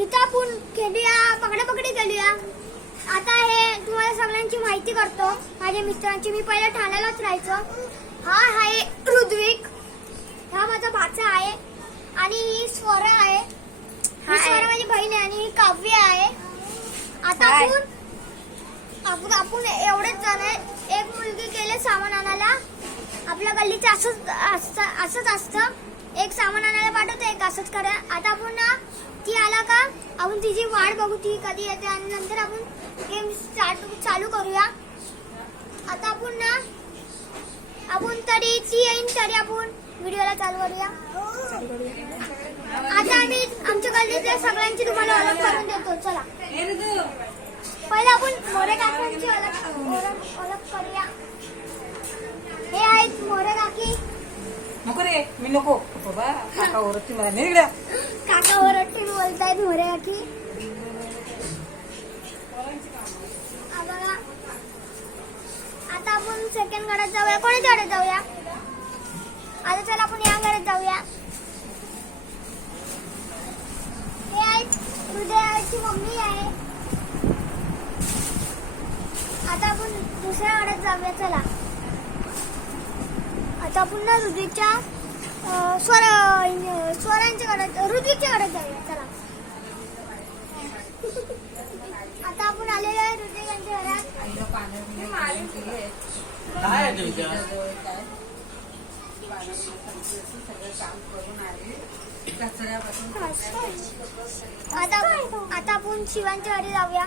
इथं आपण खेळूया, पकडापकडी खेळूया. आता हे तुम्हाला सगळ्यांची माहिती करतो. माझ्या मित्रांची. मी पहिले ठाण्यालाच राहायचो. हा आहे ऋत्विक, हा माझा भाचा आहे आणि ही स्वरा आहे. ही स्वरा माझी बहीण आहे आणि ही काव्य आहे. आता आपण एवढेच जण आहे. एक मुलगी गेले सामान आणायला. आपल्या गल्लीचं असंच असतं. एक सामान आणायला पाठवतो, एक असंच करा. आता आपण ना ती आला का आपण तिची वाट बघू, ती कधी येते आणि नंतर आपण गेम चालू करूया. आता आपण तरी ती येईन तरी आपण व्हिडिओला चालू करूया. आता आम्ही आमच्या गल्लीतल्या सगळ्यांची तुम्हाला ओळख करून देतो. चला पहिले आपण मोरे काकांची ओळख करूया. हे आहेत मोरे काकी. नको रे, मी नको बाबा. काका ओरडते मला. निघड्या काका ओरडते बोलतायत मोरे काकी. बघा आता आपण सेकंड घरात जाऊया. कोणाच्या घरात जाऊया? आता चला आपण या घरात जाऊया. हे आहेत हृदयाची मम्मी आहे. आता आपण दुसऱ्या घरात जाऊया. चला आता पुन्हा ऋत्विकच्या स्वरांच्या घरात, ऋत्विकच्या घरात जाऊया. चला आता आपण आलेलो आहे ऋत्विकांच्या घरात. आता आपण शिवांच्या घरी जाऊया.